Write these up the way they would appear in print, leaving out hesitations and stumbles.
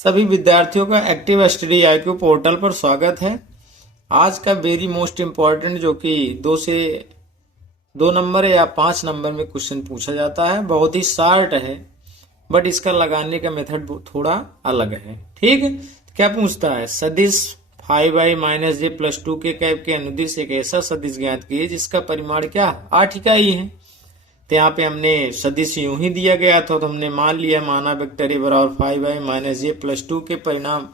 सभी विद्यार्थियों का एक्टिव स्टडी आईक्यू पोर्टल पर स्वागत है। आज का वेरी मोस्ट इम्पोर्टेंट जो कि 2 नंबर या 5 नंबर में क्वेश्चन पूछा जाता है, बहुत ही शार्ट है बट इसका लगाने का मेथड थोड़ा अलग है। ठीक है, क्या पूछता है? सदिश 5i माइनस जे प्लस 2 के कैप के अनुदिश एक ऐसा सदिश ज्ञात कीजिए जिसका परिमाण क्या 8 इकाई है। तो यहाँ पे हमने सदिश यूं ही दिया गया था, तो हमने माना वेक्टर ए बराबर 5i माइनस जे प्लस 2 के परिणाम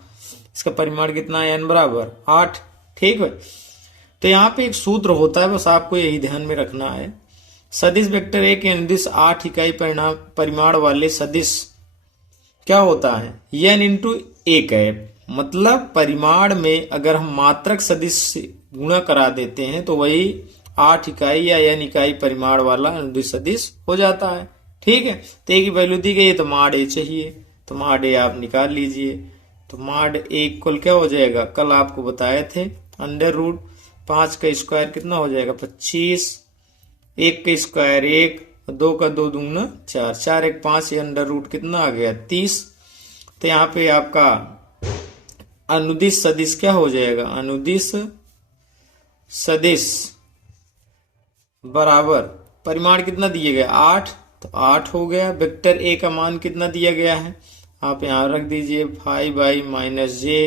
इसका परिमाण कितना है? n बराबर 8। ठीक है, तो यहाँ पे एक सूत्र होता है, बस आपको यही ध्यान में रखना है। सदिश वेक्टर ए के अनुदिश 8 इकाई परिमाण वाले सदिश क्या होता है? n into A cap. मतलब परिमाण में अगर हम मात्रक सदिश से गुणा करा देते हैं तो वही 8 इकाई या n इकाई परिमाण वाला अनुदिश सदिश हो जाता है। ठीक है, तो ए की वैल्यू दी गई है तो माड ए चाहिए, तो माड ए आप निकाल लीजिए। तो माड ए इक्वल क्या हो जाएगा? कल आपको बताए थे अंडर रूट 5 का स्क्वायर कितना हो जाएगा? 25, 1 का स्क्वायर 1, 2 का 2 दूना 4, 4 1 5, अंडर रूट कितना आ गया? 30। तो यहाँ पे आपका अनुदिश सदिश क्या हो जाएगा? अनुदिश सदिश बराबर परिमाण कितना दिए गए? 8, तो 8 हो गया। वेक्टर ए का मान कितना दिया गया है? आप यहां रख दीजिए 5i माइनस जे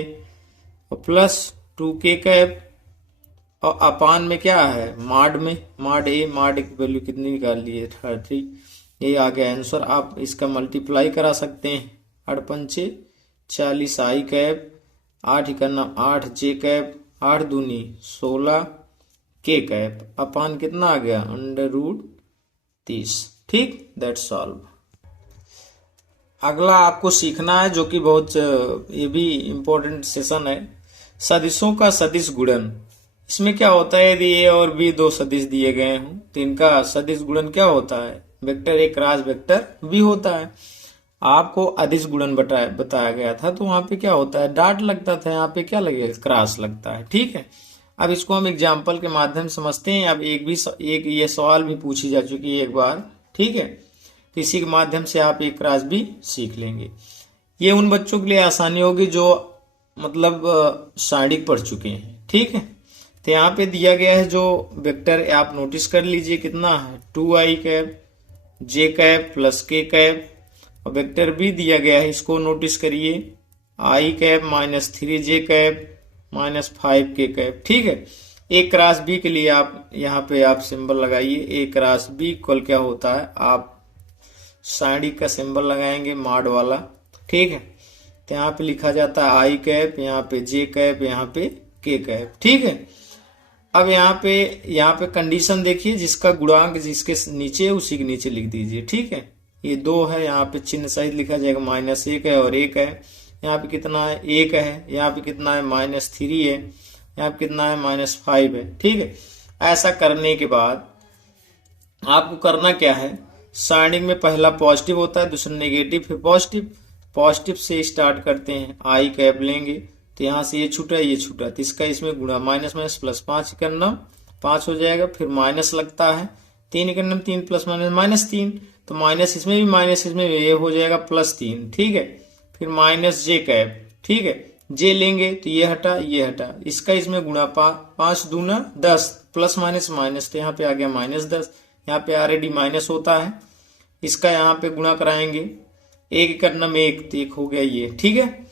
प्लस 2 के कैप, और अपान में क्या है? माड में माड ए की वैल्यू कितनी निकाल लिए? 30। ये आ गया आंसर। आप इसका मल्टीप्लाई करा सकते हैं। 8 पंचे 40 आई कैप, 8 इकन्ना 8 जे कैप, 8 दूनी 16 के कैप, अपान कितना आ गया? Under root 30। ठीक, दैट्स सॉल्व। अगला आपको सीखना है जो कि बहुत ये भी इम्पोर्टेंट सेशन है, सदिशों का सदिश गुणन। इसमें क्या होता है? यदि ए और बी 2 सदिश दिए गए हों तो इनका सदिश गुणन क्या होता है? Vector A cross vector B होता है। आपको अदिश गुणन बताया गया था, तो वहां पे क्या होता है? डॉट लगता था, यहाँ पे क्या लगेगा? क्रॉस लगता है। ठीक है, अब इसको हम एग्जाम्पल के माध्यम से समझते हैं। अब एक ये सवाल भी पूछी जा चुकी है एक बार। ठीक है, तो इसी के माध्यम से आप एक क्रॉस भी सीख लेंगे। ये उन बच्चों के लिए आसानी होगी जो मतलब साइडिक पढ़ चुके हैं। ठीक है, तो यहाँ पे दिया गया है जो वेक्टर, आप नोटिस कर लीजिए कितना है? 2i कैप जे कैप प्लस के कैप, और वेक्टर बी दिया गया है, इसको नोटिस करिए i cap minus 3 J cap minus 5 के कैप। ठीक है, ए क्रॉस बी के लिए आप यहाँ पे आप सिंबल लगाइए। ए क्रॉस बी इक्वल क्या होता है? आप साइड का सिंबल लगाएंगे माड वाला। ठीक है, तो यहाँ पे लिखा जाता है आई कैप, यहाँ पे जे कैप, यहाँ पे के कैप। ठीक है, अब यहाँ पे कंडीशन देखिए, जिसका गुणांक जिसके नीचे है उसी के नीचे लिख दीजिए। ठीक है, ये 2 है, यहाँ पे चिन्ह सहित लिखा जाएगा -1 है और 1 है। यहाँ पे कितना है? 1 है। यहाँ पे कितना है? -3 है। यहाँ पे कितना है? -5 है। ठीक है, ऐसा करने के बाद आपको करना क्या है? साइडिंग में पहला पॉजिटिव होता है, दूसरा नेगेटिव, फिर पॉजिटिव। पॉजिटिव से स्टार्ट करते हैं, आई कैप लेंगे तो यहाँ से ये छूटा ये छूटा, तो इसका इसमें गुणा माइनस माइनस प्लस 5 इकन्ना 5 हो जाएगा। फिर माइनस लगता है 3 इकन्ना 3 प्लस माइनस -3, तो माइनस इसमें भी माइनस इसमें भी, ये हो जाएगा +3। ठीक है, फिर माइनस जे कैप। ठीक है, जे लेंगे तो ये हटा, इसका इसमें गुणा 5 दूना 10 प्लस माइनस माइनस, तो यहाँ पे आ गया -10। यहाँ पे ऑलरेडी माइनस होता है, इसका यहाँ पे गुणा कराएंगे 1 करना में 1, तो 1 हो गया ये। ठीक है,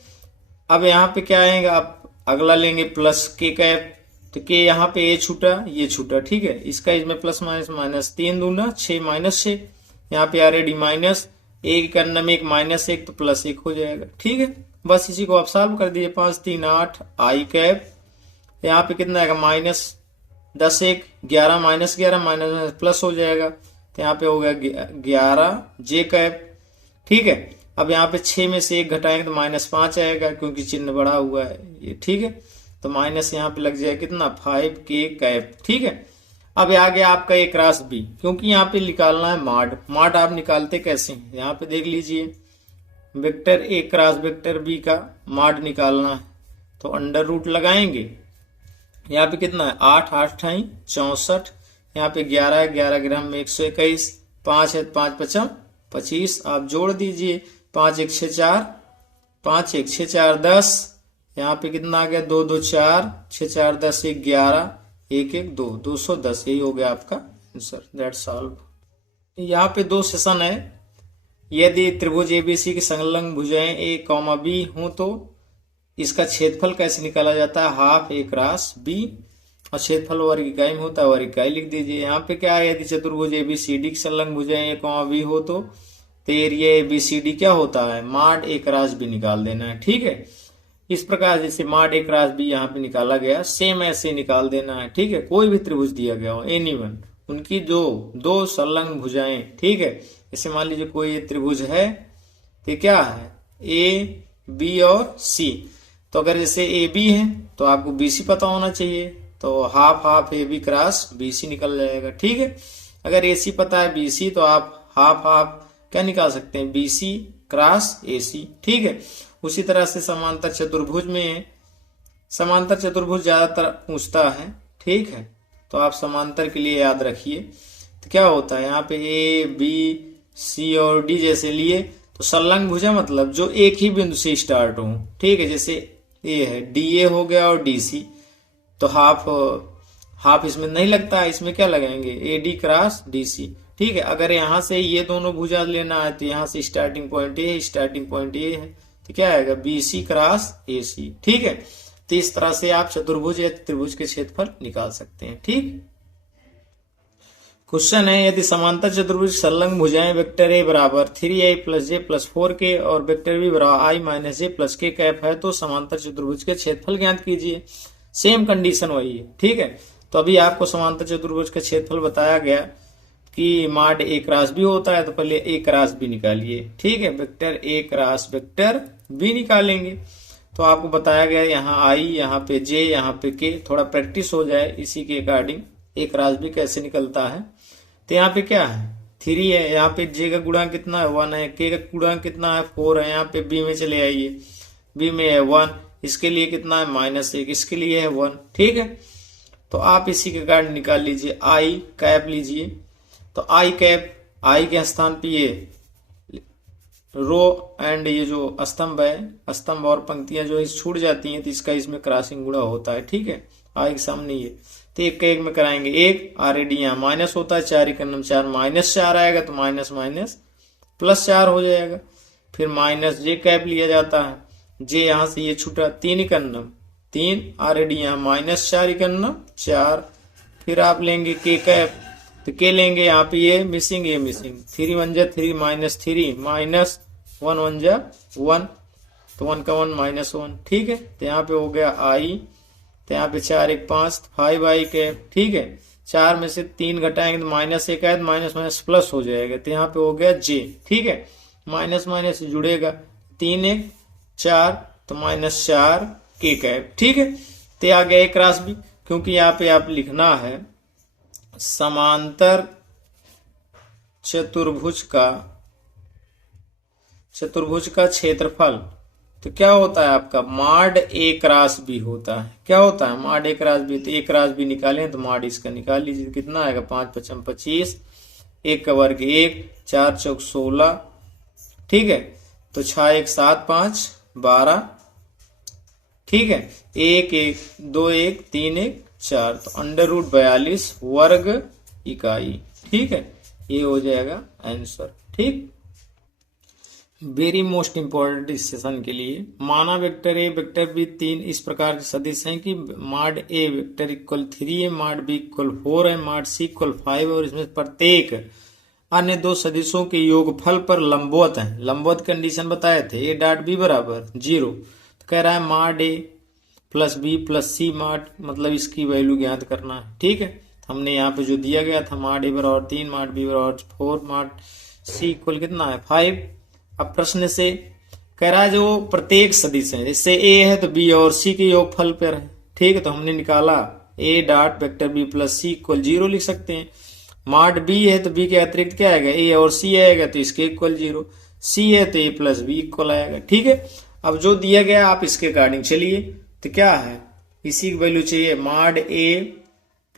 अब यहाँ पे क्या आएगा? आप अगला लेंगे प्लस के कैप, तो के यहाँ पे ये छूटा। ठीक है, इसका इसमें प्लस माइनस माइनस 3 दूना 6 -6, यहाँ पे ऑलरेडी माइनस 1 करना में 1 -1, तो +1 हो जाएगा। ठीक है, बस इसी को आप सॉल्व कर दीजिए। 5 3 8 आई कैप, यहाँ पे कितना आएगा? -10 1 11 -11 माइनस प्लस हो जाएगा, तो यहाँ पे हो गया 11 जे कैप। ठीक है, अब यहाँ पे 6 में से 1 घटाएंगे तो -5 आएगा, क्योंकि चिन्ह बढ़ा हुआ है ये। ठीक है, तो माइनस यहाँ पे लग जाएगा कितना? 5 के कैप। ठीक है, अब आ गया आपका ए क्रॉस बी, क्योंकि यहाँ पे निकालना है माड आप निकालते कैसे हैं? यहाँ पे देख लीजिए, vector A cross vector B का माड निकालना है, तो अंडर रूट लगाएंगे। यहाँ पे कितना है? 8 8 64, यहाँ पे 11 11 ग्राम में 121, 5 है 5 5 25, आप जोड़ दीजिए, 5 1 6 4 5 1 6 4 10, यहाँ पे कितना आ गया 2 2 4, 6 4 10 1 11, 1 1 2, 210, यही हो गया आपका आंसर। That's solve. यहाँ पे दो सेशन है। यदि त्रिभुज एबीसी की संलग्न भुजाएं ए कॉमा बी हो तो इसका क्षेत्रफल कैसे निकाला जाता है, हाफ ए क्रॉस बी, और क्षेत्रफल वर्ग इकाई में होता है, वर्ग इकाई लिख दीजिए। यहाँ पे क्या है, यदि चतुर्भुज एबीसीडी की संलग्न भुजाएं ए कॉमा बी हो तो एरिया एबीसीडी क्या होता है, माड ए क्रॉस बी निकाल देना है। ठीक है, इस प्रकार जैसे माड ए क्रॉस बी यहाँ पे निकाला गया, सेम ऐसे निकाल देना है। ठीक है, कोई भी त्रिभुज दिया गया हो एनीवन, उनकी जो दो संलग्न भुजाएं, ठीक है, जैसे मान लीजिए कोई ये त्रिभुज है तो क्या है ए बी और सी, तो अगर जैसे ए बी है तो आपको बी सी पता होना चाहिए, तो half half A B cross B C निकल जाएगा। ठीक है, अगर ए सी पता है बी सी तो आप हाफ हाफ क्या निकाल सकते हैं, बी सी क्रॉस ए सी। ठीक है, उसी तरह से समांतर चतुर्भुज में, समांतर चतुर्भुज ज्यादातर पूछता है। ठीक है, तो आप समांतर के लिए याद रखिए तो क्या होता है, यहाँ पे ए बी सी और डी जैसे लिए तो संलग्न भुजा मतलब जो एक ही बिंदु से स्टार्ट हो। ठीक है, जैसे ए है डी ए हो गया और डी सी, तो हाफ हाफ इसमें नहीं लगता है, इसमें क्या लगाएंगे A D cross D C. ठीक है, अगर यहाँ से ये दोनों भुजा लेना है तो यहाँ से starting point A, starting point A है, तो क्या आएगा बी सी क्रॉस ए सी। ठीक है, तो इस तरह से आप चतुर्भुज या त्रिभुज के क्षेत्रफल निकाल सकते हैं। ठीक, क्वेश्चन है, यदि समांतर चतुर्भुज संलग्न भुजाएं वेक्टर ए बराबर 3i प्लस जे प्लस 4k और वेक्टर बी बराबर i माइनस जे प्लस के कैप है तो समांतर चतुर्भुज के क्षेत्रफल ज्ञात कीजिए। सेम कंडीशन वही है। ठीक है, तो अभी आपको समांतर चतुर्भुज का क्षेत्रफल बताया गया कि माड ए क्रॉस बी होता है, तो पहले ए क्रॉस बी निकालिए। ठीक है, vector A cross vector B निकालेंगे, तो आपको बताया गया यहाँ आई, यहाँ पे जे, यहाँ पे के, थोड़ा प्रैक्टिस हो जाए इसी के अकॉर्डिंग ए क्रॉस बी कैसे निकलता है। तो यहाँ पे क्या है 3 है, यहाँ पे जे का गुणा कितना है 1 है, के का गुणा कितना है 4 है, यहाँ पे बी में चले आइए, बी में है 1, इसके लिए कितना है -1, इसके लिए है 1। ठीक है, तो आप इसी के कारण निकाल लीजिए, आई कैप लीजिए, तो आई कैप, आई के स्थान पे ये रो एंड ये जो स्तंभ है, स्तंभ और पंक्तियां जो छूट जाती हैं तो इसका इसमें क्रॉसिंग गुणा होता है। ठीक है, आई के सामने ये, तो एक का एक में कराएंगे एक, ऑलरेडी यहाँ माइनस होता है, 4 एक नंबर 4, -4 आएगा तो माइनस माइनस +4 हो जाएगा। फिर माइनस जे कैप लिया जाता है, जे यहाँ से ये छूटा, 3 इकन्नम 3, ऑलरेडी यहाँ -4 इकन्नम 4, फिर आप लेंगे के कैप, तो के लेंगे यहाँ पे ये मिसिंग 3 1 जा 3 -3 -1 1 जा 1, तो 1 का 1 -1। ठीक है, तो यहाँ पे हो गया आई, तो यहाँ पे 4 1 5 5 आई कैप। ठीक है, 4 में से 3 घटाएंगे तो -1 आए, माइनस माइनस प्लस हो जाएगा, तो यहाँ पे हो गया जे। ठीक है, माइनस माइनस जुड़ेगा, 3 1 4, तो -4 के कैप। ठीक है, तो आ गया ए क्रॉस बी, क्योंकि यहाँ पे आप लिखना है समांतर चतुर्भुज का क्षेत्रफल, तो क्या होता है आपका माड ए क्रॉस बी होता है। क्या होता है माड ए क्रॉस बी, तो ए क्रॉस बी निकालें तो माड इसका निकाल लीजिए, तो कितना आएगा 5 5 25, 1 का वर्ग 1, 4 चौक 16। ठीक है, तो 6 1 7 5 12। ठीक है, 1 1 2 1 3 1 4, तो √42 वर्ग इकाई। ठीक है, ये हो जाएगा आंसर। ठीक, वेरी मोस्ट इंपॉर्टेंट इस सेशन के लिए, माना वेक्टर ए वेक्टर बी 3 इस प्रकार के सदिश हैं कि माड ए वेक्टर इक्वल 3 है, माड बी इक्वल 4 है, माड सी इक्वल 5 है, और इसमें प्रत्येक अन्य दो सदिशों के योगफल पर लंबवत है। लंबवत कंडीशन बताए थे, ए डॉट बी बराबर 0, तो कह रहा है माड ए प्लस बी प्लस सी माड, मतलब इसकी वैल्यू ज्ञात करना है। ठीक है, हमने यहाँ पे जो दिया गया था माड ए बराबर 3, माड बी बराबर 4, माड सी इक्वल कितना है 5। अब प्रश्न से कह रहा है जो प्रत्येक सदिश है, जैसे ए है तो बी और सी के योगफल पर है। ठीक है, तो हमने निकाला A dot vector B plus C equal 0 लिख सकते हैं। माड बी है तो बी के अतिरिक्त क्या आएगा ए और सी आएगा, तो इसके इक्वल 0, सी है तो ए प्लस बी इक्वल आएगा। ठीक है, अब जो दिया गया आप इसके अकॉर्डिंग चलिए, तो क्या है इसी की वैल्यू चाहिए माड ए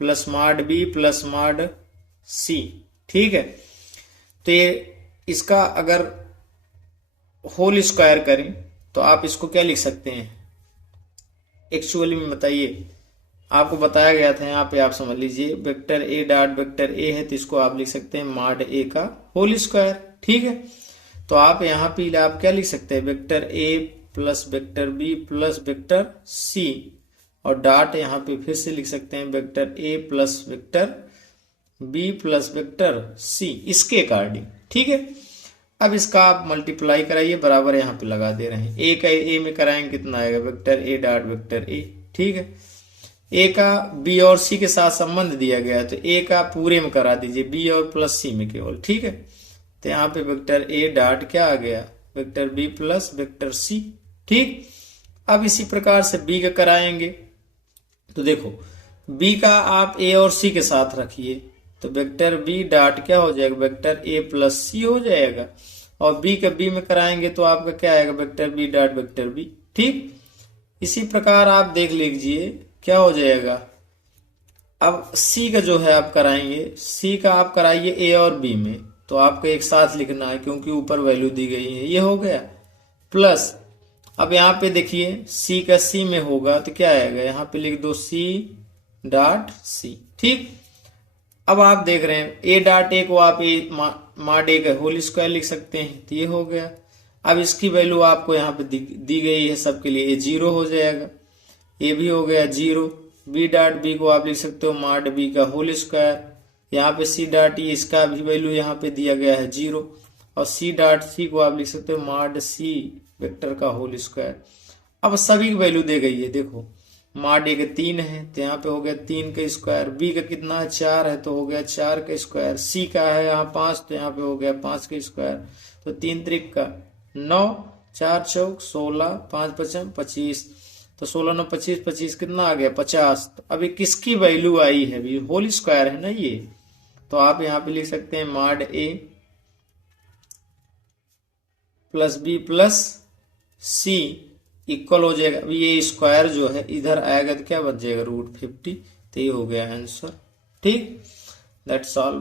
प्लस माड बी प्लस माड सी। ठीक है, तो ये इसका अगर होल स्क्वायर करें तो आप इसको क्या लिख सकते हैं एक्चुअली में, बताइए। आपको बताया गया था यहाँ पे, आप समझ लीजिए vector A dot vector A है तो इसको आप लिख सकते हैं मॉड ए का होल स्क्वायर, ठीक है। तो आप यहाँ पे आप क्या लिख सकते हैं, vector A plus vector B plus vector C, और डॉट यहाँ पे फिर से लिख सकते हैं vector A plus vector B plus vector C, इसके अकॉर्डिंग, ठीक है। अब इसका आप मल्टीप्लाई कराइए, बराबर यहाँ पे लगा दे रहे हैं। ए का ए में कराएंगे कितना आएगा, vector A dot vector A, ठीक है। ए का बी और सी के साथ संबंध दिया गया है तो ए का पूरे में करा दीजिए, बी और प्लस सी में केवल, ठीक है। तो यहाँ पे वेक्टर ए डॉट क्या आ गया, vector B plus vector C, ठीक। अब इसी प्रकार से बी का कराएंगे तो देखो बी का आप ए और सी के साथ रखिए तो वेक्टर बी डॉट क्या हो जाएगा, वेक्टर ए प्लस सी हो जाएगा, और बी का बी में कराएंगे तो आपका क्या आएगा, vector B dot vector B, ठीक। इसी प्रकार आप देख लीजिए क्या हो जाएगा। अब सी का जो है आप कराएंगे, सी का आप कराइए ए और बी में, तो आपको एक साथ लिखना है क्योंकि ऊपर वैल्यू दी गई है, ये हो गया प्लस। अब यहाँ पे देखिए सी का सी में होगा तो क्या आएगा, यहाँ पे लिख दो सी डॉट सी, ठीक। अब आप देख रहे हैं ए डॉट ए को आप ए मॉड ए का होल स्क्वायर लिख सकते हैं, तो ये हो गया। अब इसकी वैल्यू आपको यहाँ पे दी गई है सबके लिए, ए 0 हो जाएगा, ये भी हो गया 0। बी डॉट बी को आप लिख सकते हो मॉड बी का होल स्क्वायर, यहाँ पे सी डॉट ई, इसका भी वैल्यू यहाँ पे दिया गया है 0, और सी डॉट सी को आप लिख सकते हो मॉड सी वेक्टर का होल स्क्वायर। अब सभी की वैल्यू दे गई है, देखो मॉड ए का 3 है तो यहाँ पे हो गया 3 का स्क्वायर, बी का कितना है 4 है तो हो गया 4 का स्क्वायर, सी का है यहाँ 5 तो यहाँ पे हो गया 5 का स्क्वायर, तो 3 त्रिक का 9, 4 चौक 16, 5 पचम 25, तो 16 9 25, 25 कितना आ गया 50। तो अभी किसकी वैल्यू आई है, अभी होल स्क्वायर है ना ये, तो आप यहाँ पे लिख सकते हैं मॉड ए plus B plus C equal हो जाएगा। अभी ये स्क्वायर जो है इधर आएगा तो क्या बच जाएगा √50, तो ये हो गया आंसर, ठीक। That's all.